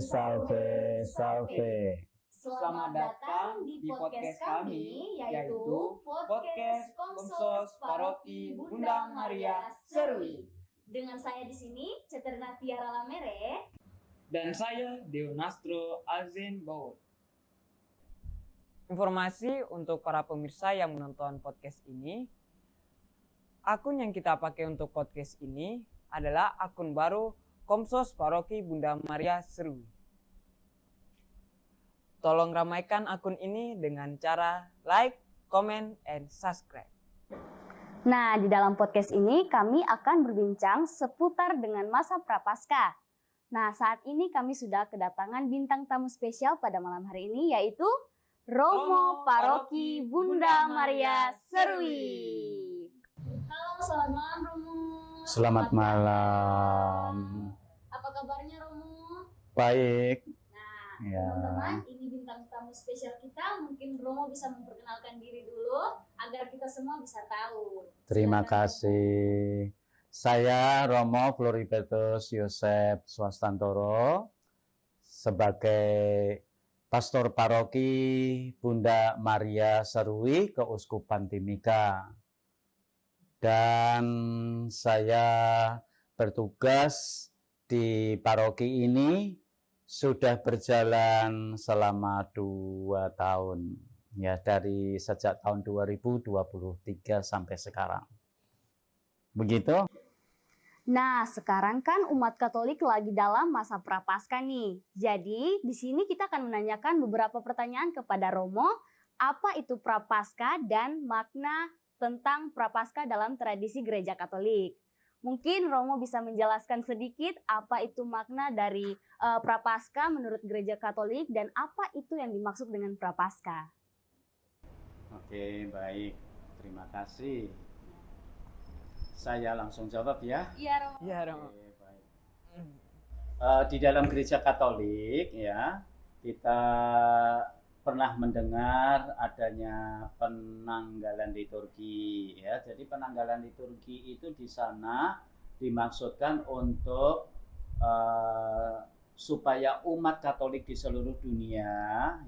salve, salve. Selamat datang di podcast kami, yaitu Podcast Komsos Paroki Bunda Maria Serui. Dengan saya di sini, Ceterna Tiara Lamere. Dan saya, Deonastro Azen Baut. Informasi untuk para pemirsa yang menonton podcast ini, akun yang kita pakai untuk podcast ini adalah akun baru Komsos Paroki Bunda Maria Serui. Tolong ramaikan akun ini dengan cara like, comment, and subscribe. Nah, di dalam podcast ini kami akan berbincang seputar dengan masa Prapaskah. Nah, saat ini kami sudah kedatangan bintang tamu spesial pada malam hari ini, yaitu Romo Paroki Bunda Maria Serui. Halo, selamat malam Romo. Selamat malam. Apa kabarnya Romo? Baik. Nah, Ya. teman-teman, ini bintang tamu spesial kita. Mungkin Romo bisa memperkenalkan diri dulu agar kita semua bisa tahu. Terima Silakan, kasih. Saya Romo Floribertus Yosef Swastantoro sebagai Pastor Paroki Bunda Maria Serui Keuskupan Timika. Dan saya bertugas di paroki ini sudah berjalan selama 2 tahun. Ya, dari sejak tahun 2023 sampai sekarang. Begitu? Nah, sekarang kan umat Katolik lagi dalam masa Prapaskah nih. Jadi, di sini kita akan menanyakan beberapa pertanyaan kepada Romo, apa itu Prapaskah dan makna tentang Prapaskah dalam tradisi Gereja Katolik. Mungkin Romo bisa menjelaskan sedikit apa itu makna dari Prapaskah menurut Gereja Katolik dan apa itu yang dimaksud dengan Prapaskah. Oke, baik. Terima kasih. Saya langsung jawab ya. Iya, Romo. Iya, Romo. Oke, baik. Di dalam Gereja Katolik ya, kita pernah mendengar adanya penanggalan liturgi ya. Jadi penanggalan liturgi itu di sana dimaksudkan untuk supaya umat Katolik di seluruh dunia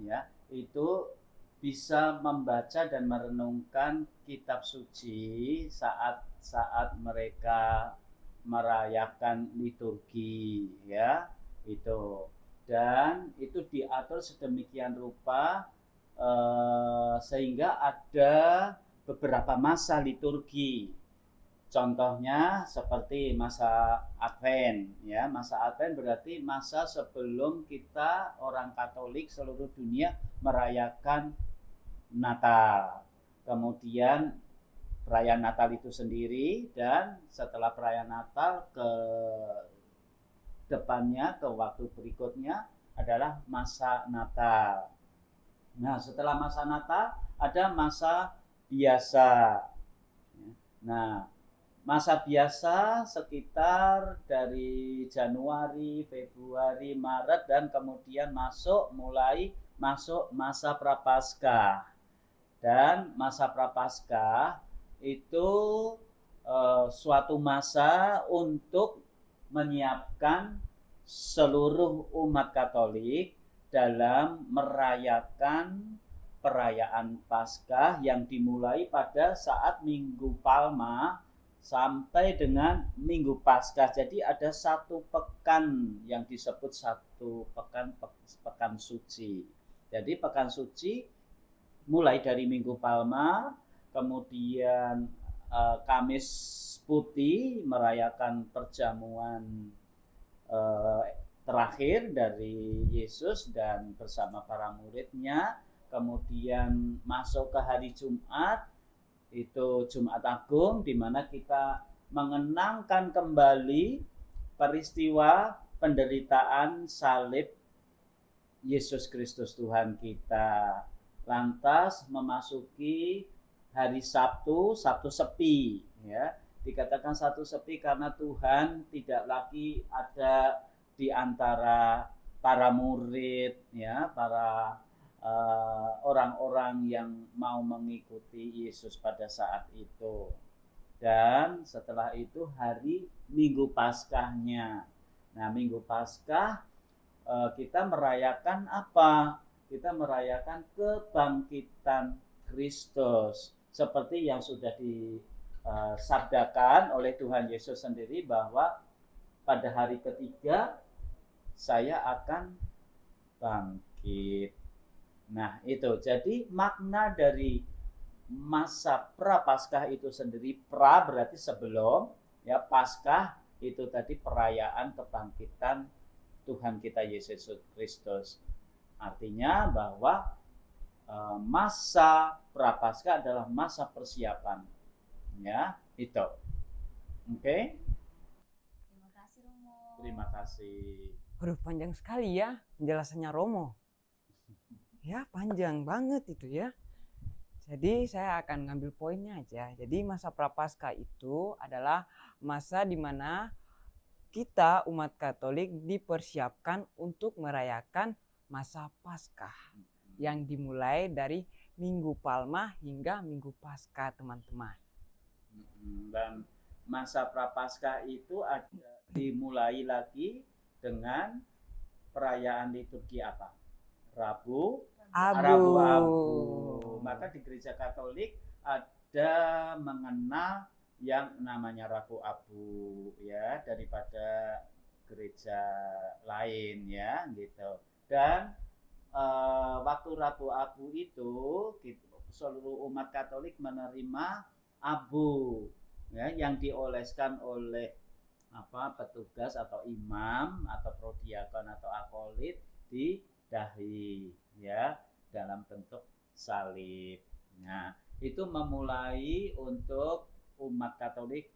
ya itu bisa membaca dan merenungkan kitab suci saat mereka merayakan liturgi ya itu. Dan itu diatur sedemikian rupa sehingga ada beberapa masa liturgi. Contohnya seperti masa Advent ya. Masa Advent berarti masa sebelum kita orang Katolik seluruh dunia merayakan Natal. Kemudian perayaan Natal itu sendiri, dan setelah perayaan Natal ke depannya, ke waktu berikutnya adalah masa Natal. Nah, setelah masa Natal ada masa biasa. Nah, masa biasa sekitar dari Januari, Februari, Maret, dan kemudian mulai masuk masa Prapaskah. Dan masa Prapaskah itu suatu masa untuk menyiapkan seluruh umat Katolik dalam merayakan perayaan Paskah yang dimulai pada saat Minggu Palma sampai dengan Minggu Paskah. Jadi ada satu pekan yang disebut satu pekan suci. Jadi pekan suci mulai dari Minggu Palma, kemudian Kamis Putih merayakan perjamuan terakhir dari Yesus dan bersama para muridnya. Kemudian masuk ke hari Jumat, itu Jumat Agung, di mana kita mengenangkan kembali peristiwa penderitaan salib Yesus Kristus Tuhan kita. Lantas memasuki hari Sabtu sepi ya. Dikatakan Sabtu sepi karena Tuhan tidak lagi ada di antara para murid ya, para orang-orang yang mau mengikuti Yesus pada saat itu. Dan setelah itu hari Minggu Paskahnya. Nah, Minggu Paskah kita merayakan apa? Kita merayakan kebangkitan Kristus. Seperti yang sudah disabdakan oleh Tuhan Yesus sendiri bahwa pada hari ketiga saya akan bangkit. Nah, itu. Jadi makna dari masa Prapaskah itu sendiri, pra berarti sebelum, ya, Paskah itu tadi perayaan kebangkitan Tuhan kita Yesus Kristus. Artinya bahwa masa Prapaskah adalah masa persiapan. Ya, itu. Oke? Terima kasih Romo. Terima kasih. Waduh, panjang sekali ya penjelasannya Romo. Ya, panjang banget itu ya. Jadi saya akan ngambil poinnya aja. Jadi masa Prapaskah itu adalah masa di mana kita umat Katolik dipersiapkan untuk merayakan masa Paskah yang dimulai dari Minggu Palma hingga Minggu Paskah, teman-teman. Dan masa Prapaskah itu dimulai lagi dengan perayaan liturgi apa? Rabu Abu. Maka di Gereja Katolik ada mengenal yang namanya Rabu Abu, ya, daripada gereja lain, ya, gitu. Dan waktu Rabu Abu itu seluruh umat Katolik menerima abu, ya, yang dioleskan oleh petugas atau imam atau prodiakon atau akolit di dahi, ya, dalam bentuk salib. Nah, itu memulai untuk umat Katolik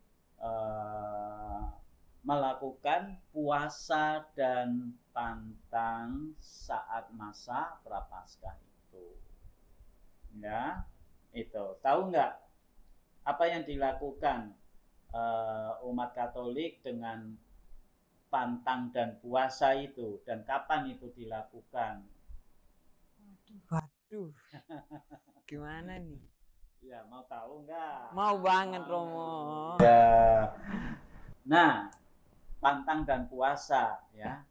melakukan puasa dan pantang saat masa Prapaskah itu. Ya, itu. Tahu nggak apa yang dilakukan umat Katolik dengan pantang dan puasa itu, dan kapan itu dilakukan? Waduh, gimana nih? Ya, mau tahu nggak? Mau banget Romo. Ya. Nah, pantang dan puasa, ya,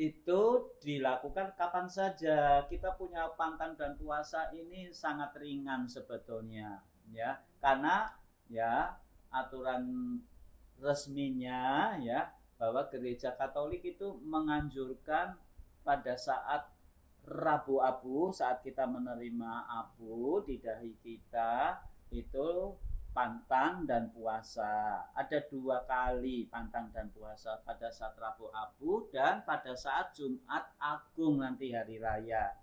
itu dilakukan kapan saja. Kita punya pantang dan puasa ini sangat ringan sebetulnya, ya, karena ya aturan resminya, ya, bahwa Gereja Katolik itu menganjurkan pada saat Rabu Abu, saat kita menerima abu di dahi kita, itu pantang dan puasa. Ada 2 kali pantang dan puasa, pada saat Rabu Abu dan pada saat Jumat Agung nanti hari raya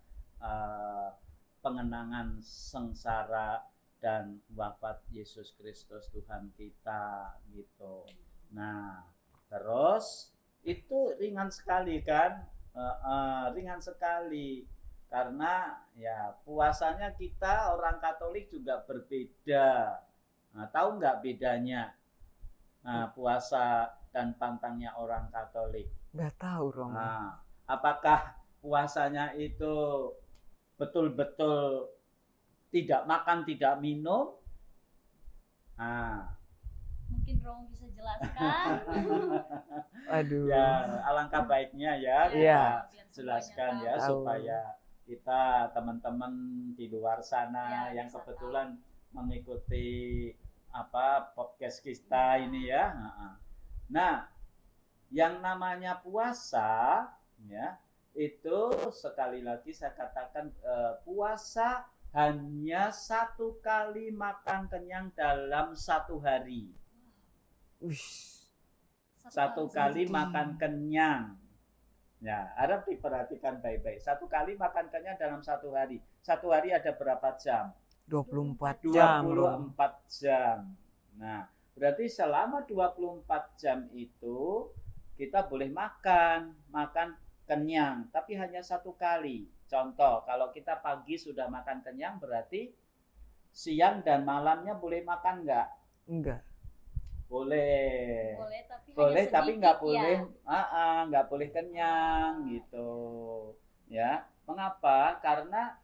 pengenangan sengsara dan wafat Yesus Kristus Tuhan kita, gitu. Nah, terus itu ringan sekali kan? Ringan sekali, karena ya puasanya kita orang Katolik juga berbeda. Nah, tahu nggak bedanya puasa dan pantangnya orang Katolik? Nggak tahu Romo. Nah, apakah puasanya itu betul-betul tidak makan, tidak minum? Nah, Mungkin Romo bisa jelaskan. Aduh. Ya, alangkah baiknya ya Iya. kita jelaskan ya, Tahu. supaya kita teman-teman di luar sana Ya, yang bisa kebetulan mengikuti podcast kita ini ya. Nah, yang namanya puasa, ya, itu sekali lagi saya katakan puasa hanya 1 kali makan kenyang dalam 1 hari. Ush. 1 kali makan kenyang. Ya, harap diperhatikan baik-baik. 1 kali makan kenyang dalam 1 hari. 1 hari ada berapa jam? 24 jam. 24 jam. Nah, berarti selama 24 jam itu kita boleh makan kenyang, tapi hanya 1 kali. Contoh, kalau kita pagi sudah makan kenyang, berarti siang dan malamnya boleh makan nggak? Boleh, Boleh. tapi Boleh, hanya tapi sedikit, nggak ya. boleh, nggak boleh kenyang, gitu. Ya, mengapa? Karena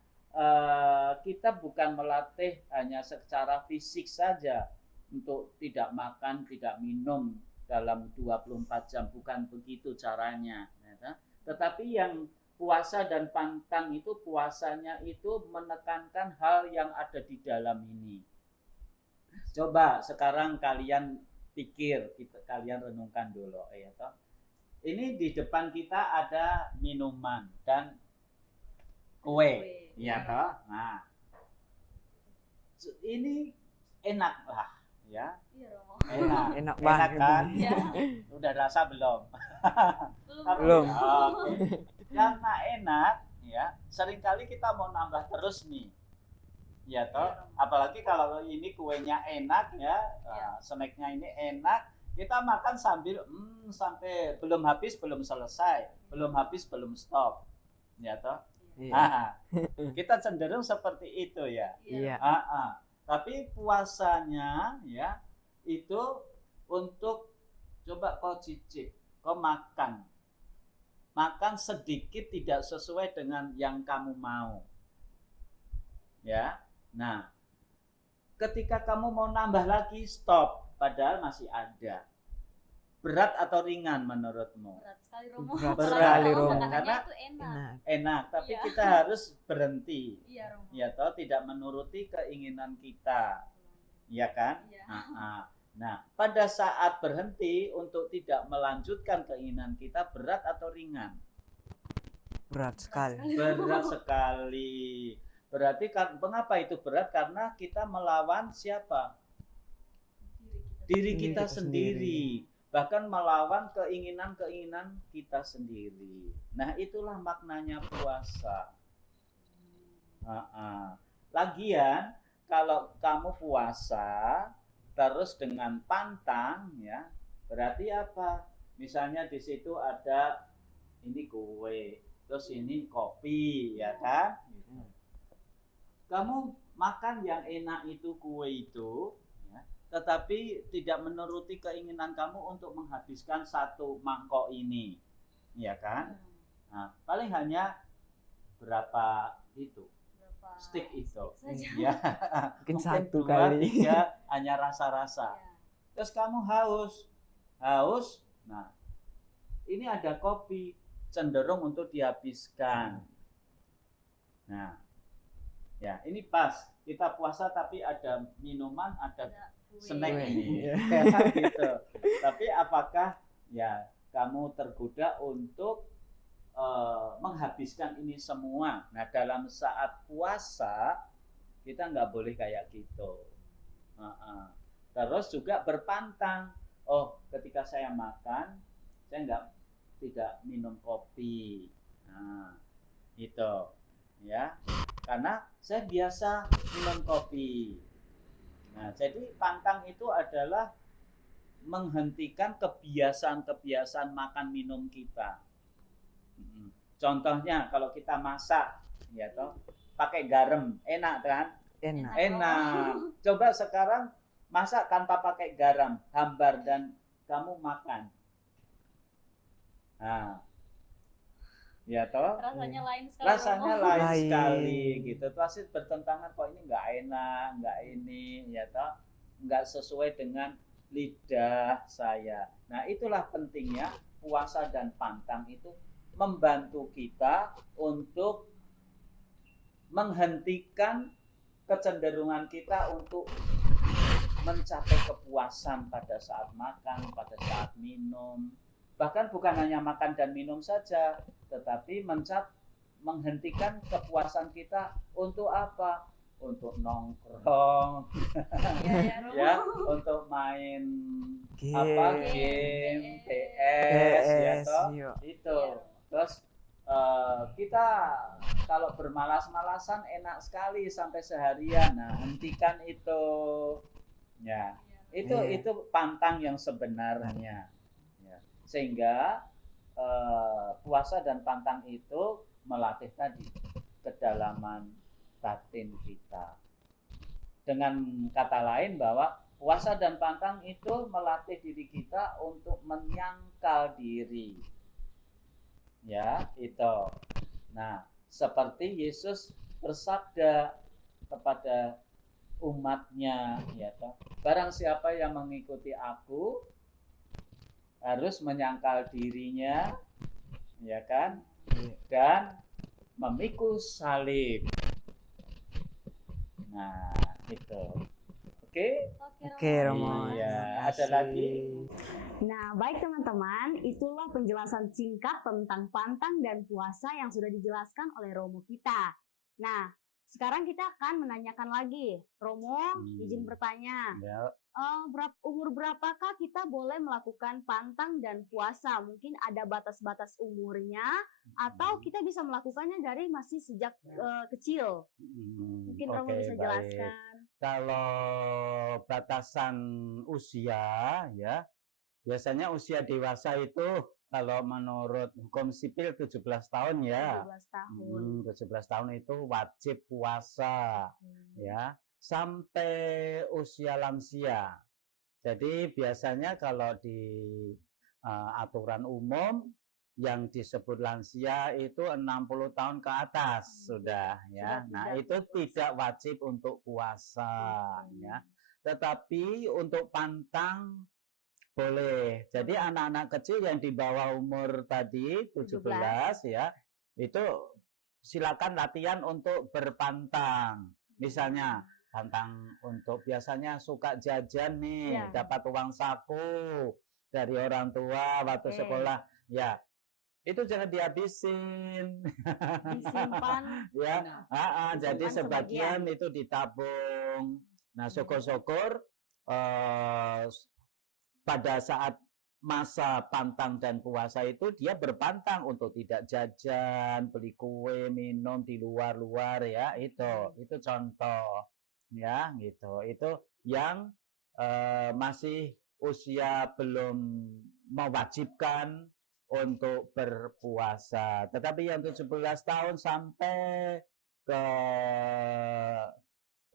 kita bukan melatih hanya secara fisik saja untuk tidak makan, tidak minum dalam 24 jam, bukan begitu caranya, ya. Tetapi yang puasa dan pantang itu puasanya itu menekankan hal yang ada di dalam ini. Coba sekarang kalian pikir, kalian renungkan dulu ya toh. Ini di depan kita ada minuman dan kue, ya toh. Nah, ini enak lah, ya. Iya, Romo. Enak banget kan? ini. Ya. Udah rasa belum? Belum. Oke. Karena enak, ya. Seringkali kita mau nambah terus nih, ya toh. Apalagi kalau ini kuenya enak, ya, snacknya ini enak, kita makan sambil sampai belum habis belum selesai, belum habis belum stop, ya toh. Iya. Kita cenderung seperti itu ya. Iya. Tapi puasanya ya itu untuk coba kau cicip, kau makan sedikit tidak sesuai dengan yang kamu mau, ya. Nah, ketika kamu mau nambah lagi stop, padahal masih ada. Berat atau ringan menurutmu? Berat sekali, Romo. Berat sekali, Romo. Karena Karena itu enak. Enak, tapi Iya. kita harus berhenti. Iya, Romo. Ya toh, tidak menuruti keinginan kita. Ya kan? Iya. Nah, pada saat berhenti untuk tidak melanjutkan keinginan kita, berat atau ringan? Berat sekali. Berat sekali. Berarti kan mengapa itu berat? Karena kita melawan siapa? Diri kita sendiri. Bahkan melawan keinginan-keinginan kita sendiri. Nah, itulah maknanya puasa. Lagian kalau kamu puasa terus dengan pantang, ya, berarti apa? Misalnya di situ ada ini kue, terus ini kopi, ya kan? Kamu makan yang enak itu kue itu, ya, tetapi tidak menuruti keinginan kamu untuk menghabiskan satu mangkok ini, ya kan? Nah, paling hanya berapa itu? Stick itu, ya. Mungkin Mungkin 1 2, kali. 3 hanya rasa-rasa. Terus kamu haus. Nah, ini ada kopi, cenderung untuk dihabiskan. Nah, ya ini pas kita puasa tapi ada minuman, ada snack Kue. ini, Iya. gitu. Tapi apakah ya kamu tergoda untuk menghabiskan ini semua? Nah, dalam saat puasa kita nggak boleh kayak gitu. Terus juga berpantang. Oh, ketika saya makan, saya tidak minum kopi. Nah, itu, ya. Karena saya biasa minum kopi. Nah, jadi pantang itu adalah menghentikan kebiasaan-kebiasaan makan minum kita. Contohnya kalau kita masak, ya toh, pakai garam, enak kan? Enak. Coba sekarang masak tanpa pakai garam, hambar dan kamu makan. Nah, ya toh? Rasanya lain sekali. Rasanya Romo. lain Lain. sekali gitu. Pasti bertentangan, kok ini nggak enak, nggak ini, ya toh, nggak sesuai dengan lidah saya. Nah, itulah pentingnya puasa dan pantang itu membantu kita untuk menghentikan kecenderungan kita untuk mencapai kepuasan pada saat makan, pada saat minum. Bahkan bukan hanya makan dan minum saja, tetapi menghentikan kepuasan kita untuk apa? Untuk nongkrong, ya, untuk main game, PS, ya toh, itu. Terus kita kalau bermalas-malasan enak sekali sampai seharian. Nah, hentikan itu, ya. Itu pantang yang sebenarnya. Ya. Sehingga puasa dan pantang itu melatih tadi kedalaman batin kita. Dengan kata lain bahwa puasa dan pantang itu melatih diri kita untuk menyangkal diri. Ya, itu. Nah, seperti Yesus bersabda kepada umatnya, ya toh, barang siapa yang mengikuti aku harus menyangkal dirinya, ya kan? Iya. Dan memikul salib. Nah, itu. Oke? Oke, Romo. Iya, terima ada kasih. lagi? Nah, baik teman-teman, itulah penjelasan singkat tentang pantang dan puasa yang sudah dijelaskan oleh Romo kita. Nah, sekarang kita akan menanyakan lagi. Romo, izin bertanya. Ya, Umur berapakah kita boleh melakukan pantang dan puasa? Mungkin ada batas-batas umurnya, atau kita bisa melakukannya dari masih sejak kecil. Mungkin Romo oke, bisa baik. jelaskan. Kalau batasan usia ya, biasanya usia dewasa itu kalau menurut hukum sipil 17 tahun ya. 17 tahun. 17 tahun itu wajib puasa ya, sampai usia lansia. Jadi biasanya kalau di aturan umum yang disebut lansia itu 60 tahun ke atas sudah ya. Sudah Nah, tidak itu tidak wajib untuk puasa ya. Tetapi untuk pantang boleh. Jadi anak-anak kecil yang di bawah umur tadi 17 ya, itu silakan latihan untuk berpantang. Misalnya pantang untuk biasanya suka jajan nih, Ya. dapat uang saku dari orang tua waktu Oke. sekolah, ya itu jangan dihabisin. Disimpan. Ya, jadi Disimpan sebagian sebagian. itu ditabung. Nah, syukur-syukur pada saat masa pantang dan puasa itu dia berpantang untuk tidak jajan, beli kue, minum di luar-luar ya, itu contoh ya, gitu. Itu yang masih usia belum mewajibkan untuk berpuasa. Tetapi yang 17 tahun sampai ke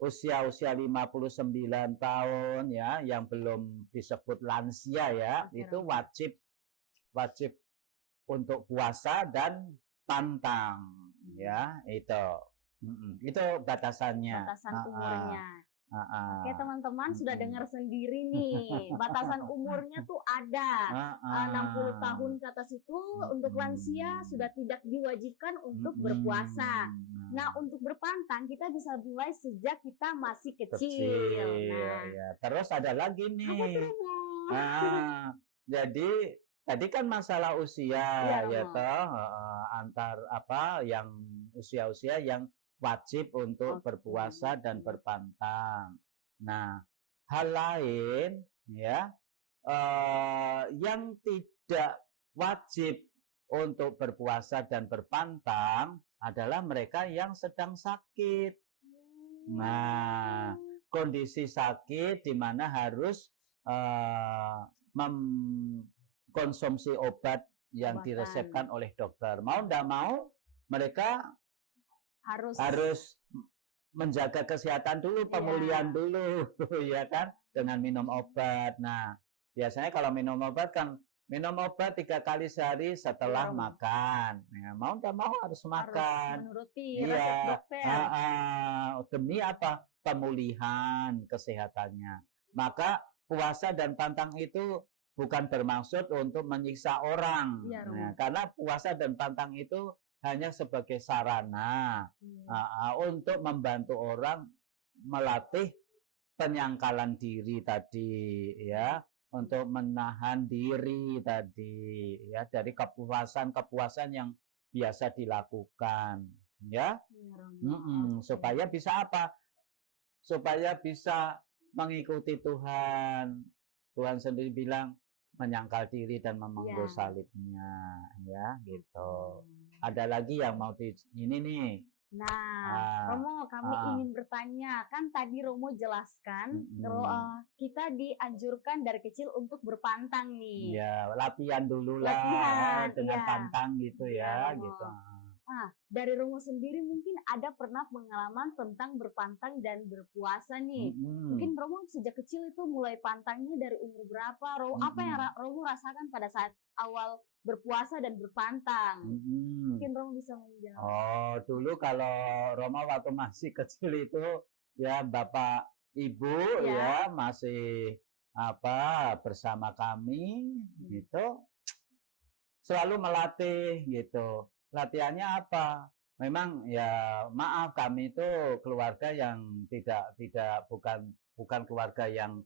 usia 59 tahun ya, yang belum disebut lansia ya, Oke, itu Romo. wajib untuk puasa dan pantang ya, itu. Itu batasannya. Batasan umurnya. Ah. Oke teman-teman sudah dengar sendiri nih, batasan umurnya tuh ada 60 tahun ke atas itu untuk lansia sudah tidak diwajibkan untuk berpuasa. Nah untuk berpantang kita bisa mulai sejak kita masih kecil. Nah, ya. Terus ada lagi apa tuh nih. Romo? Jadi tadi kan masalah usia Iya, ya Romo. toh, antar apa yang usia-usia yang wajib untuk Oke. berpuasa dan berpantang. Nah, hal lain ya yang tidak wajib untuk berpuasa dan berpantang adalah mereka yang sedang sakit. Nah, kondisi sakit di mana harus mengkonsumsi obat yang Obatan. diresepkan oleh dokter. Mau tidak mau mereka harus menjaga kesehatan dulu, pemulihan dulu, ya kan, dengan minum obat. Nah, biasanya kalau minum obat kan minum obat 3 kali sehari setelah makan. Nah, mau tidak mau harus makan. Menuruti resep dokter. Demi apa? Pemulihan kesehatannya. Maka puasa dan pantang itu bukan bermaksud untuk menyiksa orang. Iya, Nah, karena puasa dan pantang itu hanya sebagai sarana untuk membantu orang melatih penyangkalan diri tadi ya, untuk menahan diri tadi ya dari kepuasan yang biasa dilakukan ya. Supaya bisa apa? Supaya bisa mengikuti Tuhan. Tuhan sendiri bilang menyangkal diri dan memenggal salibnya ya, gitu. Ada lagi yang mau ini nih. Nah, Romo, kami ingin bertanya, kan tadi Romo jelaskan kita dianjurkan dari kecil untuk berpantang nih. Ya, latihan dulu lah dengan pantang gitu ya, gitu. Nah, dari Romo sendiri mungkin ada pernah pengalaman tentang berpantang dan berpuasa nih. Mungkin Romo sejak kecil itu mulai pantangnya dari umur berapa? Apa yang Romo rasakan pada saat awal berpuasa dan berpantang? Mungkin Romo bisa menjawab. Oh, dulu kalau Romo waktu masih kecil itu ya Bapak Ibu ya masih bersama kami itu selalu melatih gitu. Latihannya apa? Memang ya maaf, kami itu keluarga yang tidak bukan keluarga yang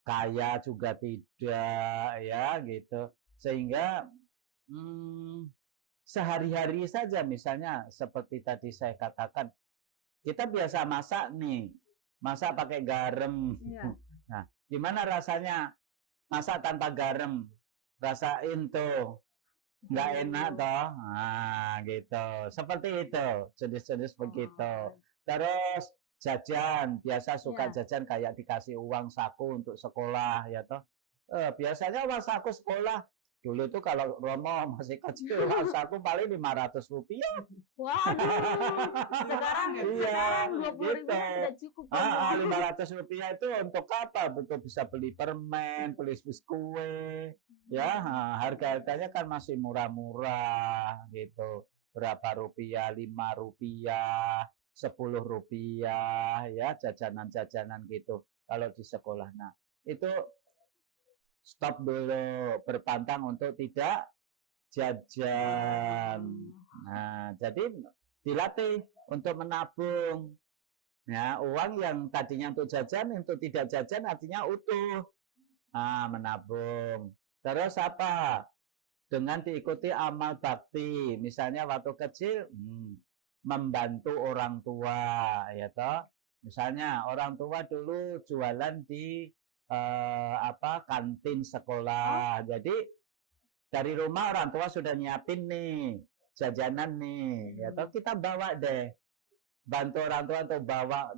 kaya juga tidak ya gitu. Sehingga sehari-hari saja misalnya seperti tadi saya katakan, kita biasa masak nih, masak pakai garam. Iya. Nah, gimana rasanya masak tanpa garam? Rasain tuh, nggak enak toh. Nah, gitu. Seperti itu, jenis-jenis begitu. Terus jajan, biasa suka Iya. jajan kayak dikasih uang saku untuk sekolah ya toh. Biasanya uang saku sekolah dulu tuh kalau Romo masih kecil uang saku paling 500 rupiah. Waduh, sekarang Iya, 20.000 gitu. sudah cukup, Romo. 500 rupiah itu untuk apa? Untuk bisa beli permen, beli kue, ya. Harga-harganya kan masih murah-murah gitu. Berapa rupiah? 5 rupiah, 10 rupiah, ya, jajanan-jajanan gitu. Kalau di sekolah, nah itu stop dulu, berpantang untuk tidak jajan. Nah, jadi dilatih untuk menabung. Ya, uang yang tadinya untuk jajan, untuk tidak jajan artinya utuh. Nah, menabung. Terus apa? Dengan diikuti amal bakti. Misalnya waktu kecil, membantu orang tua, ya toh. Misalnya orang tua dulu jualan di kantin sekolah. Jadi dari rumah orang tua sudah nyiapin nih jajanan nih, ya toh, kita bawa deh, bantu orang tua untuk bawa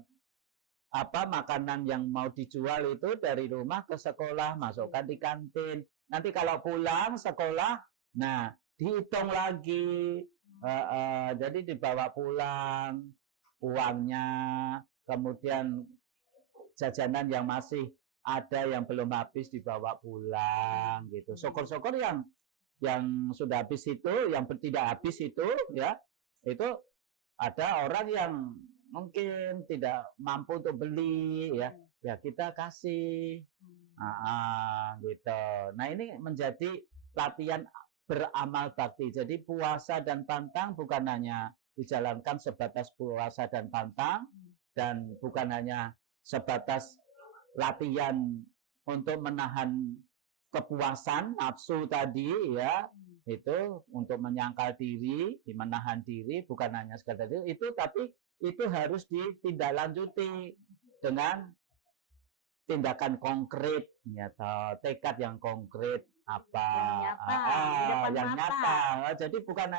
makanan yang mau dijual itu dari rumah ke sekolah, masukkan di kantin. Nanti kalau pulang sekolah, nah dihitung lagi, jadi dibawa pulang uangnya, kemudian jajanan yang masih ada yang belum habis dibawa pulang gitu. Syukur-syukur yang sudah habis itu, yang tidak habis itu, ya, itu ada orang yang mungkin tidak mampu untuk beli, ya, ya kita kasih, gitu. Nah, ini menjadi latihan beramal bakti. Jadi puasa dan pantang bukan hanya dijalankan sebatas puasa dan pantang, dan bukan hanya sebatas latihan untuk menahan kepuasan nafsu tadi, ya, itu untuk menyangkal diri, menahan diri, bukan hanya sekadar itu, tapi itu harus ditindaklanjuti dengan tindakan konkret, ya, tekad yang konkret, yang nyata. Jadi bukan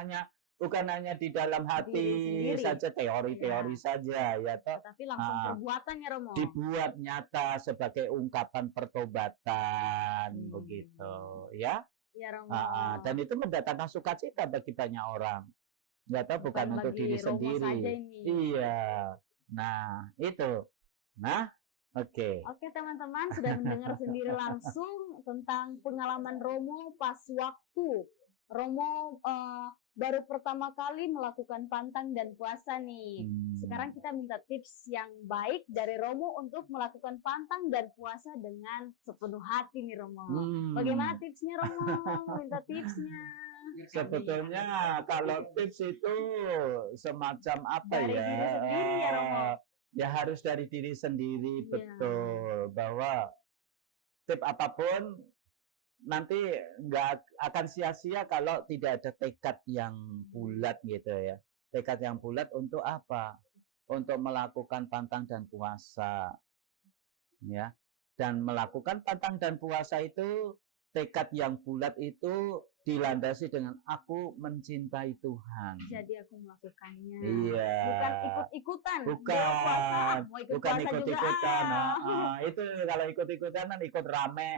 hanya di dalam hati saja, teori-teori saja, ya toh, tapi langsung perbuatan ya, Romo. dibuat nyata sebagai ungkapan pertobatan, begitu, ya. Ya, Romo. Dan itu mendatangkan sukacita bagi banyak orang. Nggak tahu, bukan untuk diri sendiri. Iya. Nah, itu. Nah, oke. Oke, teman-teman, sudah mendengar sendiri langsung tentang pengalaman Romo pas waktu Romo baru pertama kali melakukan pantang dan puasa nih. Sekarang kita minta tips yang baik dari Romo untuk melakukan pantang dan puasa dengan sepenuh hati nih, Romo. Bagaimana tipsnya, Romo? Minta tipsnya. Sebetulnya kalau tips itu semacam apa dari ya? Diri sendiri ya, Romo. Ya harus dari diri sendiri, betul. Bahwa tip apapun nanti nggak akan sia-sia kalau tidak ada tekad yang bulat gitu ya. Tekad yang bulat untuk apa? Untuk melakukan pantang dan puasa, ya. Dan melakukan pantang dan puasa itu, tekad yang bulat itu dilandasi dengan aku mencintai Tuhan. Jadi aku melakukannya. Iya. Bukan ikut-ikutan. Bukan. Bukan ikut-ikutan. Itu kalau ikut-ikutan kan ikut rame.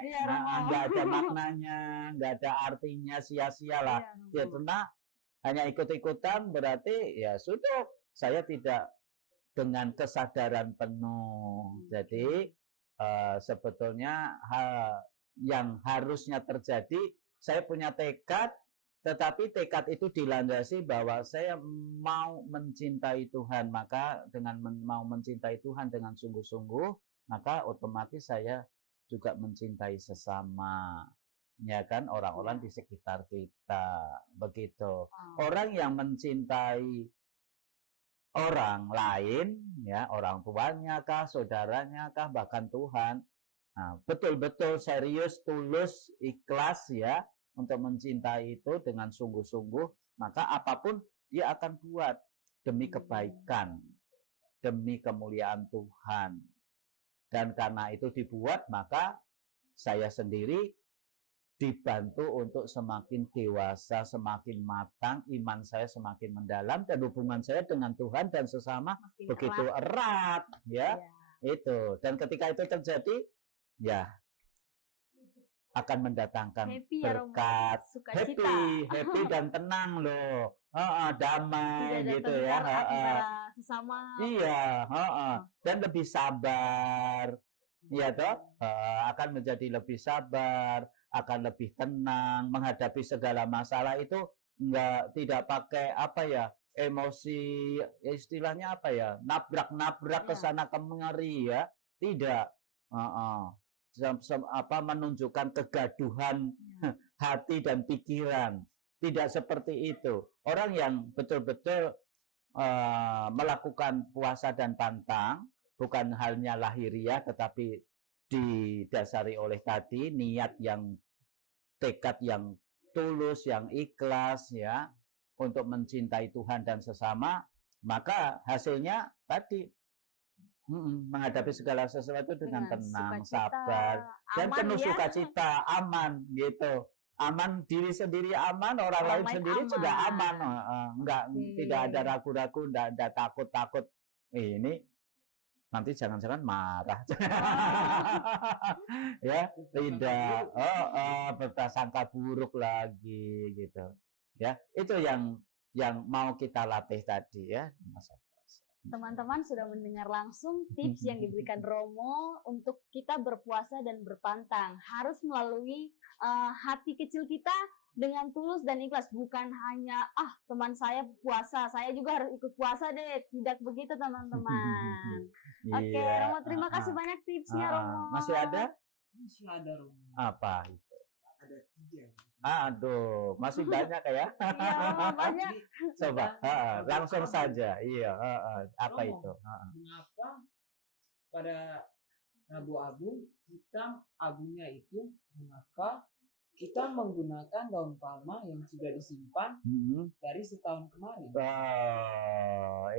Nggak ada maknanya, nggak ada artinya, sia-sia lah. Ya, karena hanya ikut-ikutan berarti ya sudah, saya tidak dengan kesadaran penuh. Jadi sebetulnya yang harusnya terjadi, saya punya tekad, tetapi tekad itu dilandasi bahwa saya mau mencintai Tuhan. Maka dengan mau mencintai Tuhan dengan sungguh-sungguh, maka otomatis saya juga mencintai sesama. ya kan, orang-orang di sekitar kita, begitu. Oh. Orang yang mencintai orang lain, ya, orang tuanya kah, saudaranya kah, bahkan Tuhan, nah, betul-betul serius, tulus, ikhlas ya untuk mencintai itu dengan sungguh-sungguh, maka apapun dia akan buat demi kebaikan, demi kemuliaan Tuhan. Dan karena itu dibuat, maka saya sendiri dibantu untuk semakin dewasa, semakin matang, iman saya semakin mendalam, dan hubungan saya dengan Tuhan dan sesama Makin begitu erat. erat, ya. Iya. Itu. Dan ketika itu terjadi, ya akan mendatangkan Happy ya, Romo. berkat, Sukacita. happy dan tenang loh, damai Tidak ada gitu ya, tengkar antara sesama. iya, dan lebih sabar, ya toh, akan menjadi lebih sabar, akan lebih tenang menghadapi segala masalah itu, tidak pakai apa ya, emosi, istilahnya apa ya, nabrak-nabrak ke Ya. sana kemari ya, tidak, menunjukkan kegaduhan hati dan pikiran, tidak seperti itu. Orang yang betul-betul melakukan puasa dan pantang, bukan hanya lahiriah tetapi didasari oleh tadi niat yang, tekad yang tulus, yang ikhlas ya, untuk mencintai Tuhan dan sesama, maka hasilnya tadi menghadapi segala sesuatu dengan tenang, sukacita, sabar, dan aman penuh ya. sukacita, aman gitu. Aman, diri sendiri aman, orang lain lain sendiri juga aman. Enggak, Oke. tidak ada ragu-ragu, enggak ada takut-takut. Ini nanti jangan-jangan marah. Ya, tidak. Berprasangka buruk lagi gitu. Ya, itu yang mau kita latih tadi ya, Mas. Teman-teman sudah mendengar langsung tips yang diberikan Romo untuk kita berpuasa dan berpantang. Harus melalui hati kecil kita dengan tulus dan ikhlas. Bukan hanya, teman saya puasa, saya juga harus ikut puasa deh. Tidak begitu teman-teman. Oke, Iya. Romo, terima kasih banyak tipsnya Romo. Masih ada? Masih ada Romo. Apa itu? Ada 3. Aduh, masih banyak ya. Iya, Romo, banyak. Coba, langsung saja. Iya, apa Romo, itu? Mengapa pada abu-abu hitam abunya itu, mengapa kita menggunakan daun palma yang sudah disimpan dari setahun kemarin?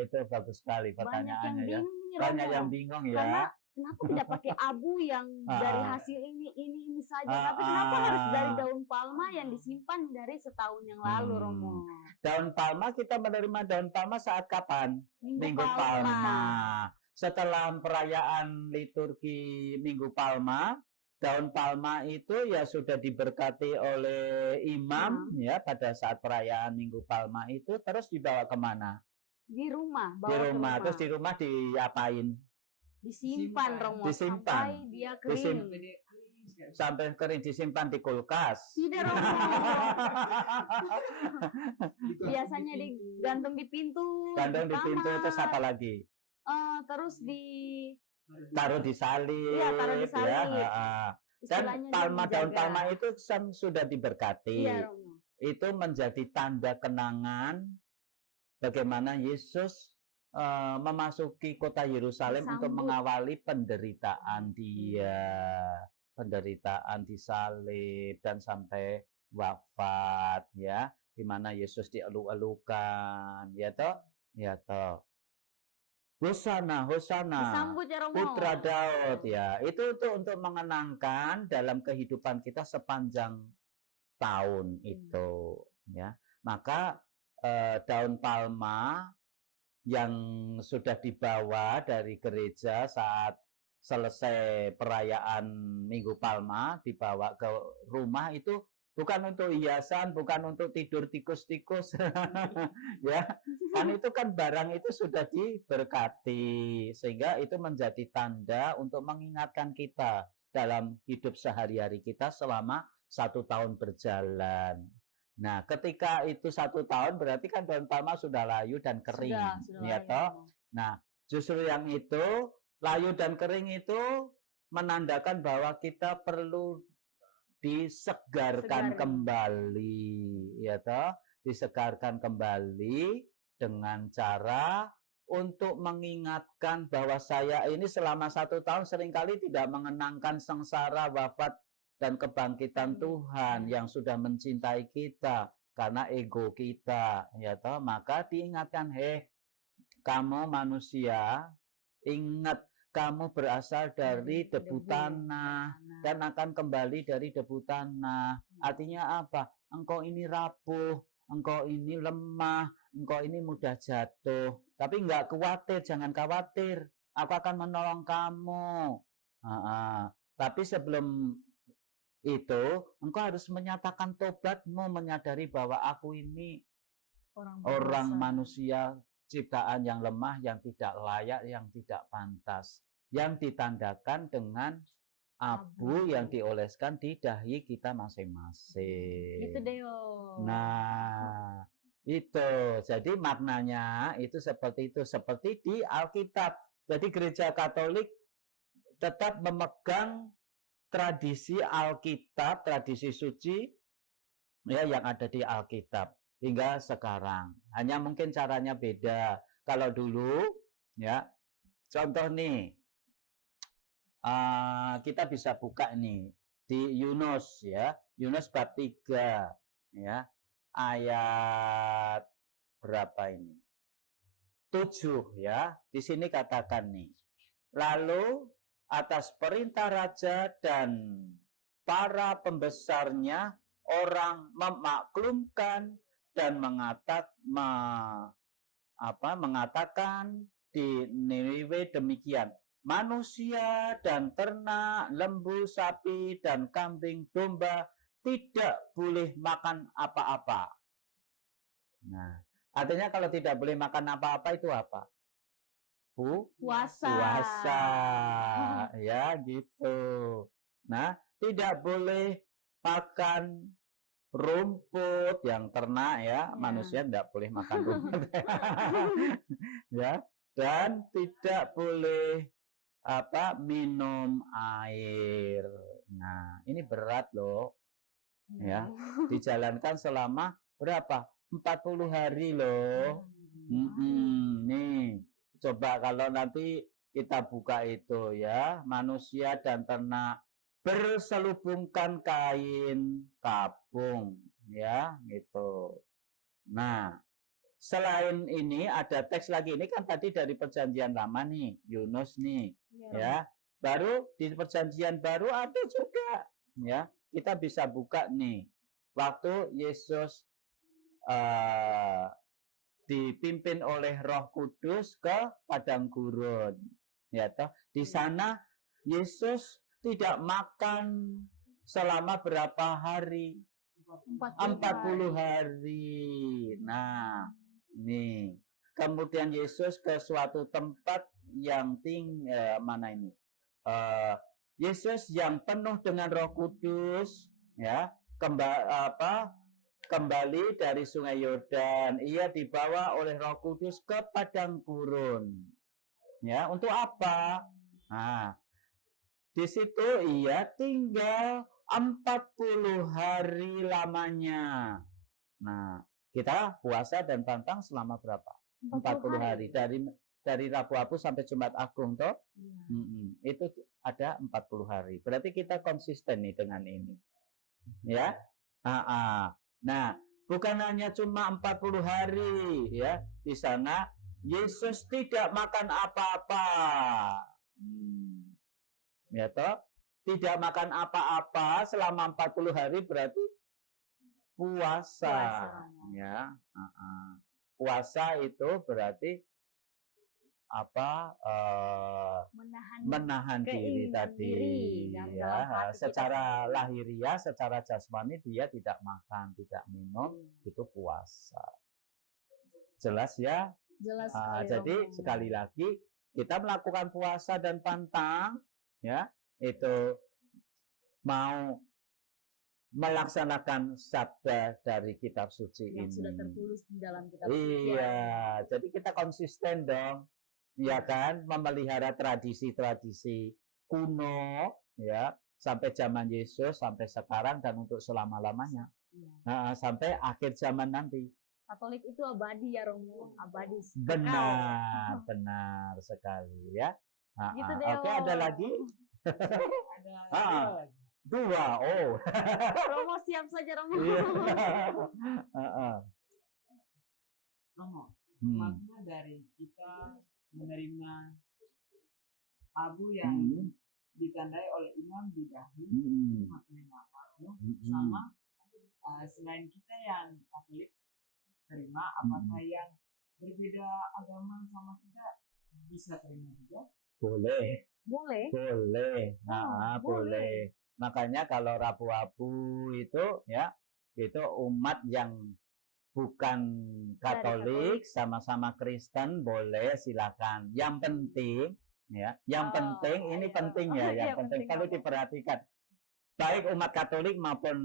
Itu bagus sekali pertanyaannya ya. Banyak yang bingung nih, Banyak Romo. yang bingung ya. Karena kenapa tidak pakai abu yang dari hasil ini saja, tapi kenapa harus dari daun palma yang disimpan dari setahun yang lalu, Romo? Daun palma, kita menerima daun palma saat kapan? Minggu Palma. Setelah perayaan liturgi Minggu Palma, daun palma itu ya sudah diberkati oleh imam ya pada saat perayaan Minggu Palma itu, terus dibawa kemana? Di rumah, bawa Di ke rumah. Terus di rumah diapain? Disimpan, Romo, Disimpan. sampai dia kering. Sampai kering, disimpan di kulkas. Tidak, Romo. Biasanya digantung di pintu. Gantung di pintu, kamar. terus apa lagi? Terus Taruh di salib. Iya, taruh di salib. Ya. Dan Istilahnya palma, dia daun menjaga. palma itu sudah diberkati. Iya, Romo. Itu menjadi tanda kenangan bagaimana Yesus memasuki kota Yerusalem untuk Disambut. mengawali penderitaan dia, penderitaan disalib dan sampai wafat ya, di mana Yesus dieluk-elukan, ya toh. Hosana, Hosana, Disambut ya, Romo. Putra Daud ya. Itu untuk mengenangkan dalam kehidupan kita sepanjang tahun itu ya. Maka daun palma yang sudah dibawa dari gereja saat selesai perayaan Minggu Palma dibawa ke rumah itu bukan untuk hiasan, bukan untuk tidur tikus-tikus. Ya, kan itu kan barang itu sudah diberkati sehingga itu menjadi tanda untuk mengingatkan kita dalam hidup sehari-hari kita selama 1 tahun berjalan. Nah, ketika itu 1 tahun berarti kan daun palma sudah layu dan kering, Sudah ya layu. toh. Nah, justru yang itu layu dan kering itu menandakan bahwa kita perlu disegarkan Segar. kembali, ya toh, disegarkan kembali dengan cara untuk mengingatkan bahwa saya ini selama 1 tahun seringkali tidak mengenangkan sengsara, wafat, dan kebangkitan Tuhan yang sudah mencintai kita karena ego kita, ya toh. Maka diingatkan, kamu manusia, ingat kamu berasal dari debu tanah dan akan kembali dari debu tanah. Artinya apa? Engkau ini rapuh, engkau ini lemah, engkau ini mudah jatuh. Tapi enggak khawatir, jangan khawatir. Aku akan menolong kamu. Tapi sebelum itu, engkau harus menyatakan tobatmu, menyadari bahwa aku ini orang manusia ciptaan yang lemah, yang tidak layak, yang tidak pantas, yang ditandakan dengan abu yang dioleskan di dahi kita masing-masing. Itu Deo. Nah, itu. Jadi maknanya itu seperti itu, seperti di Alkitab. Jadi Gereja Katolik tetap memegang tradisi Alkitab, tradisi suci ya yang ada di Alkitab hingga sekarang. Hanya mungkin caranya beda. Kalau dulu ya, contoh nih, kita bisa buka nih di Yunus ya, Yunus bab 3 ya, ayat berapa ini? 7 ya. Di sini katakan nih, lalu atas perintah raja dan para pembesarnya orang memaklumkan dan mengatakan di Niniwe demikian, manusia dan ternak, lembu, sapi, dan kambing domba tidak boleh makan apa-apa. Nah, artinya kalau tidak boleh makan apa-apa itu apa? Puasa. Puasa, ya gitu. Nah, tidak boleh makan rumput yang ternak ya, manusia tidak boleh makan rumput. Ya, dan tidak boleh minum air. Nah, ini berat loh. Ya, dijalankan selama berapa? 40 hari loh. Nih, coba kalau nanti kita buka itu ya, manusia dan ternak berselubungkan kain kapung ya, gitu. Nah, selain ini ada teks lagi, ini kan tadi dari Perjanjian Lama nih, Yunus nih, ya. Baru di Perjanjian Baru ada juga, ya. Kita bisa buka nih, waktu Yesus dipimpin oleh Roh Kudus ke padang gurun, ya toh. Di sana Yesus tidak makan selama berapa hari? 40 hari. Nah, nih. Kemudian Yesus ke suatu tempat yang mana ini? Yesus yang penuh dengan Roh Kudus, ya, kembali dari Sungai Yordan. Ia dibawa oleh Roh Kudus ke padang gurun. Ya, untuk apa? Nah, di situ ia tinggal 40 hari lamanya. Nah, kita puasa dan pantang selama berapa? 40 hari. Dari Rabu Abu sampai Jumat Agung toh. Itu ada 40 hari. Berarti kita konsisten nih dengan ini. Ya. Nah, bukan hanya cuma 40 hari ya. Di sana Yesus tidak makan apa-apa. Ya toh, tidak makan apa-apa selama 40 hari berarti puasa. Ya. Puasa itu berarti menahan diri tadi ya, secara lahiriah, secara jasmani dia tidak makan, tidak minum, itu puasa. Jelas ya? Jelas. Jadi sekali lagi kita melakukan puasa dan pantang ya, itu mau melaksanakan sabda dari kitab suci yang ini. Sudah tertulis di dalam kitab suci. Iya, jadi kita konsisten dong. Ya kan, memelihara tradisi-tradisi kuno ya, sampai zaman Yesus, sampai sekarang, dan untuk selama-lamanya. Iya. Nah, sampai akhir zaman nanti. Katolik itu abadi ya Romo, abadi. Benar, benar sekali ya. Gitu deh. Oke, ada lagi? Ada Ah. dua lagi. 2. Oh. Romo siap saja Romo. Iya. Heeh. Romo, Hmm. makna dari kita menerima abu yang Hmm. ditandai oleh imam di dahi, Hmm. maknanya apa? Hmm. Sama selain kita yang Katolik terima, apakah yang berbeda agama sama kita bisa terima juga? Boleh. Boleh. Boleh. Nah, boleh. Makanya kalau rabu-abu itu ya, itu umat yang bukan Katolik, sama-sama Kristen, boleh, silakan. Yang penting ya, yang penting ini penting ya, yang penting perlu diperhatikan. Baik umat Katolik maupun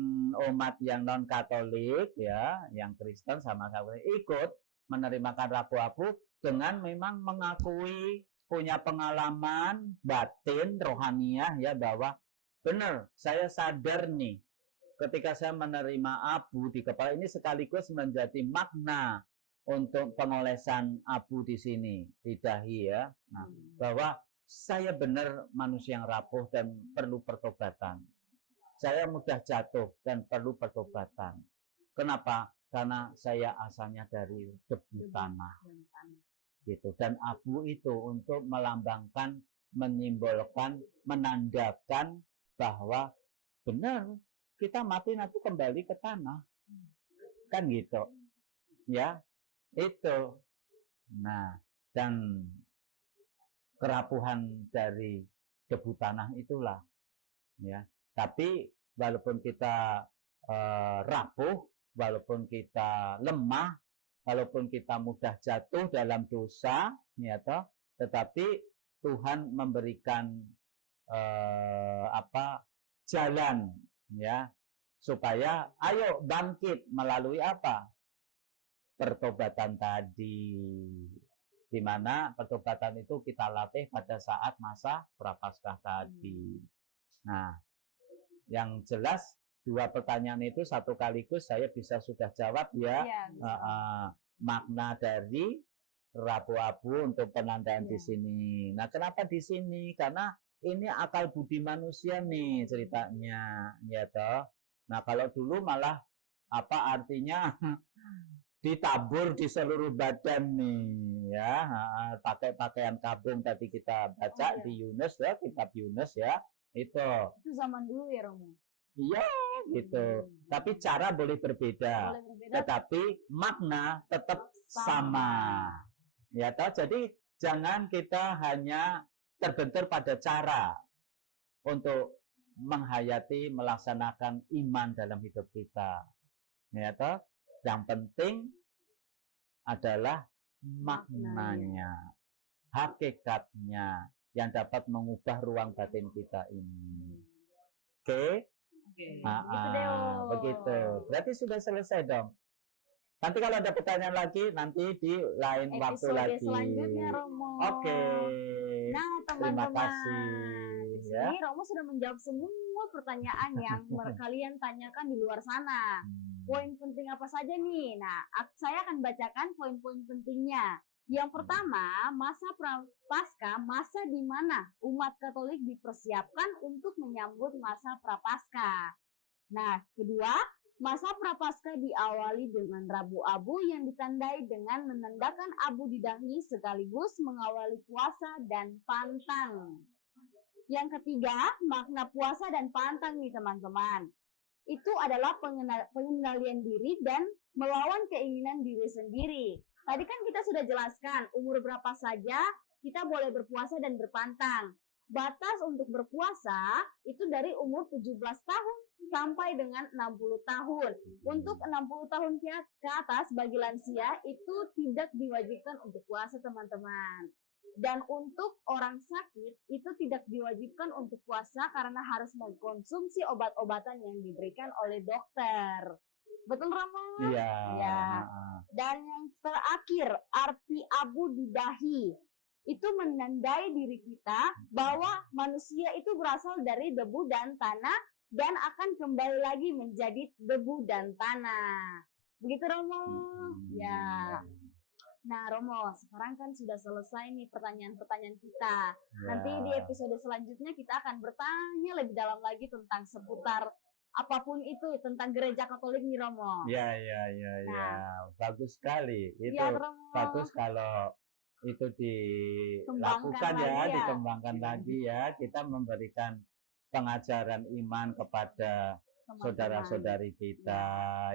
umat yang non Katolik ya, yang Kristen sama-sama ikut menerimakan rabu-abu dengan memang mengakui punya pengalaman batin rohaniah ya, bahwa benar saya sadar nih ketika saya menerima abu di kepala ini sekaligus menjadi makna untuk pengolesan abu di sini di dahi ya. Nah, bahwa saya benar manusia yang rapuh dan perlu pertobatan. Saya mudah jatuh dan perlu pertobatan. Kenapa? Karena saya asalnya dari debu tanah. Gitu. Dan abu itu untuk melambangkan, menyimbolkan, menandakan bahwa benar kita mati nanti kembali ke tanah. Kan gitu. Ya, itu. Nah, dan kerapuhan dari debu tanah itulah ya. Tapi walaupun kita rapuh, walaupun kita lemah, walaupun kita mudah jatuh dalam dosa, ya toh, tetapi Tuhan memberikan jalan ya, supaya ayo bangkit melalui apa? Pertobatan tadi. Di mana pertobatan itu kita latih pada saat masa prapaskah tadi. Nah, yang jelas 2 pertanyaan itu satu kaligus saya bisa sudah jawab ya. Makna dari rabu-abu untuk penandaan di sini. Nah, kenapa di sini? Karena ini akal budi manusia nih ceritanya, ya toh. Nah, kalau dulu malah apa artinya ditabur di seluruh badan nih, ya. Pakai pakaian kabung tadi kita baca di Yunus ya, kitab Yunus ya. Itu zaman dulu ya Romo. Iya, gitu. Tapi cara boleh berbeda, tetapi makna tetap sama. Ya toh, jadi jangan kita hanya terbentur pada cara untuk menghayati, melaksanakan iman dalam hidup kita. Ya toh, yang penting adalah maknanya, hakikatnya yang dapat mengubah ruang batin kita ini. Oke? Begitu. Berarti sudah selesai dong. Nanti kalau ada pertanyaan lagi, nanti di lain waktu lagi. Selanjutnya Romo. Oke. Nah, Terima teman-teman. kasih. Ya. Ini Romo sudah menjawab semua pertanyaan yang kalian tanyakan di luar sana. Poin penting apa saja nih? Nah, saya akan bacakan poin-poin pentingnya. Yang pertama, masa Prapaskah, masa di mana umat Katolik dipersiapkan untuk menyambut masa Prapaskah. Nah, kedua, masa Prapaskah diawali dengan Rabu Abu yang ditandai dengan menandakan abu di dahi sekaligus mengawali puasa dan pantang. Yang ketiga, makna puasa dan pantang nih teman-teman. Itu adalah pengendalian diri dan melawan keinginan diri sendiri. Tadi kan kita sudah jelaskan umur berapa saja kita boleh berpuasa dan berpantang. Batas untuk berpuasa itu dari umur 17 tahun sampai dengan 60 tahun. Untuk 60 tahun ke atas bagi lansia itu tidak diwajibkan untuk puasa teman-teman. Dan untuk orang sakit itu tidak diwajibkan untuk puasa karena harus mengkonsumsi obat-obatan yang diberikan oleh dokter. Betul Romo? Iya. Ya. Dan yang terakhir, arti abu di dahi. itu menandai diri kita bahwa manusia itu berasal dari debu dan tanah dan akan kembali lagi menjadi debu dan tanah. Begitu Romo? Ya. Nah Romo, sekarang kan sudah selesai nih pertanyaan-pertanyaan kita. Nanti di episode selanjutnya kita akan bertanya lebih dalam lagi tentang seputar apapun itu tentang gereja Katolik nih Romo. Ya. Nah. Bagus sekali. Itu Ya, Romo. bagus kalau itu dilakukan Kembangkan dikembangkan lagi ya. Kita memberikan pengajaran iman kepada saudara-saudari kita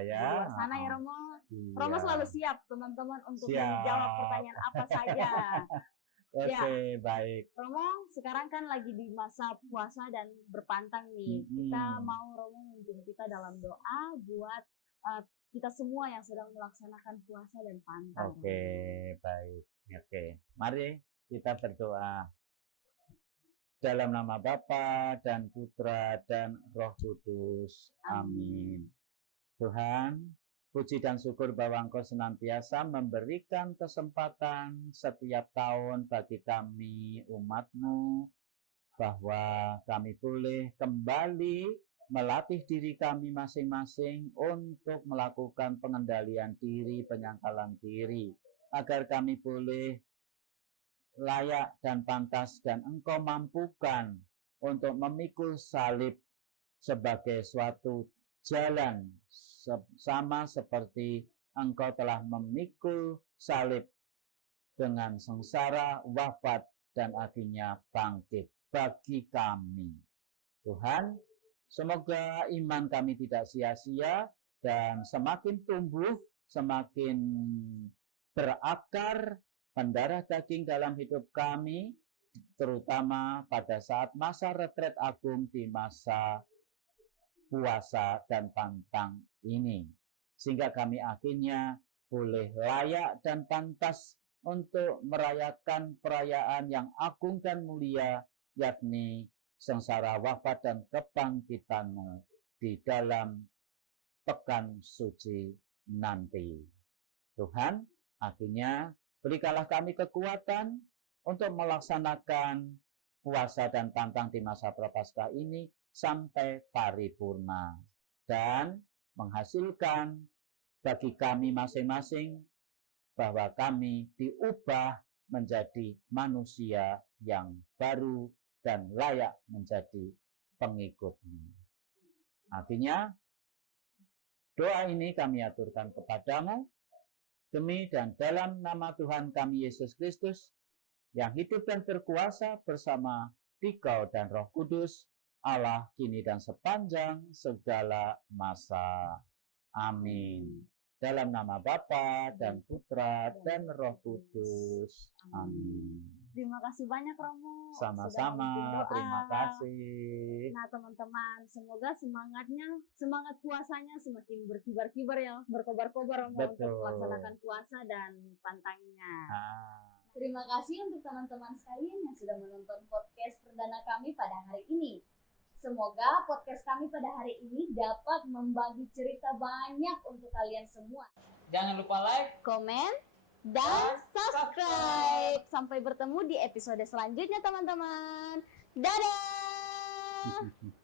ya. Di luar sana ya Romo. Iya. Romo selalu siap teman-teman untuk Siap. menjawab pertanyaan apa saja. Oke, baik. Romo, sekarang kan lagi di masa puasa dan berpantang nih. Kita mau Romo memimpin kita dalam doa buat kita semua yang sedang melaksanakan puasa dan pantang. Oke, baik. Oke, mari kita berdoa. Dalam nama Bapa dan Putra dan Roh Kudus. Amin. Tuhan, puji dan syukur bahwa Engkau senantiasa memberikan kesempatan setiap tahun bagi kami umat-Mu, bahwa kami boleh kembali melatih diri kami masing-masing untuk melakukan pengendalian diri, penyangkalan diri, agar kami boleh layak dan pantas dan Engkau mampukan untuk memikul salib sebagai suatu jalan, sama seperti Engkau telah memikul salib dengan sengsara, wafat, dan akhirnya bangkit bagi kami. Tuhan, semoga iman kami tidak sia-sia dan semakin tumbuh, semakin berakar, mendarah daging dalam hidup kami, terutama pada saat masa retret agung di masa puasa dan pantang ini. Sehingga kami akhirnya boleh layak dan pantas untuk merayakan perayaan yang agung dan mulia, yakni sengsara, wafat, dan kebangkitan-Mu di dalam pekan suci nanti. Tuhan, akhirnya berikanlah kami kekuatan untuk melaksanakan puasa dan pantang di masa Prapaskah ini sampai paripurna dan menghasilkan bagi kami masing-masing bahwa kami diubah menjadi manusia yang baru dan layak menjadi pengikut-Mu. Akhirnya doa ini kami aturkan kepadamu demi dan dalam nama Tuhan kami Yesus Kristus yang hidup dan berkuasa bersama Dikau dan Roh Kudus, Allah kini dan sepanjang segala masa. Amin. Dalam nama Bapa dan Putra dan Roh Kudus. Amin. Terima kasih banyak Romo. Sama-sama, terima kasih. Nah teman-teman, semoga semangat puasanya semakin berkibar-kibar ya, berkobar-kobar Romo untuk melaksanakan puasa dan pantangnya. Terima kasih untuk teman-teman sekalian yang sudah menonton podcast perdana kami pada hari ini. Semoga podcast kami pada hari ini dapat membagi cerita banyak untuk kalian semua. Jangan lupa like, komen, dan subscribe. Sampai bertemu di episode selanjutnya teman-teman. Dadah!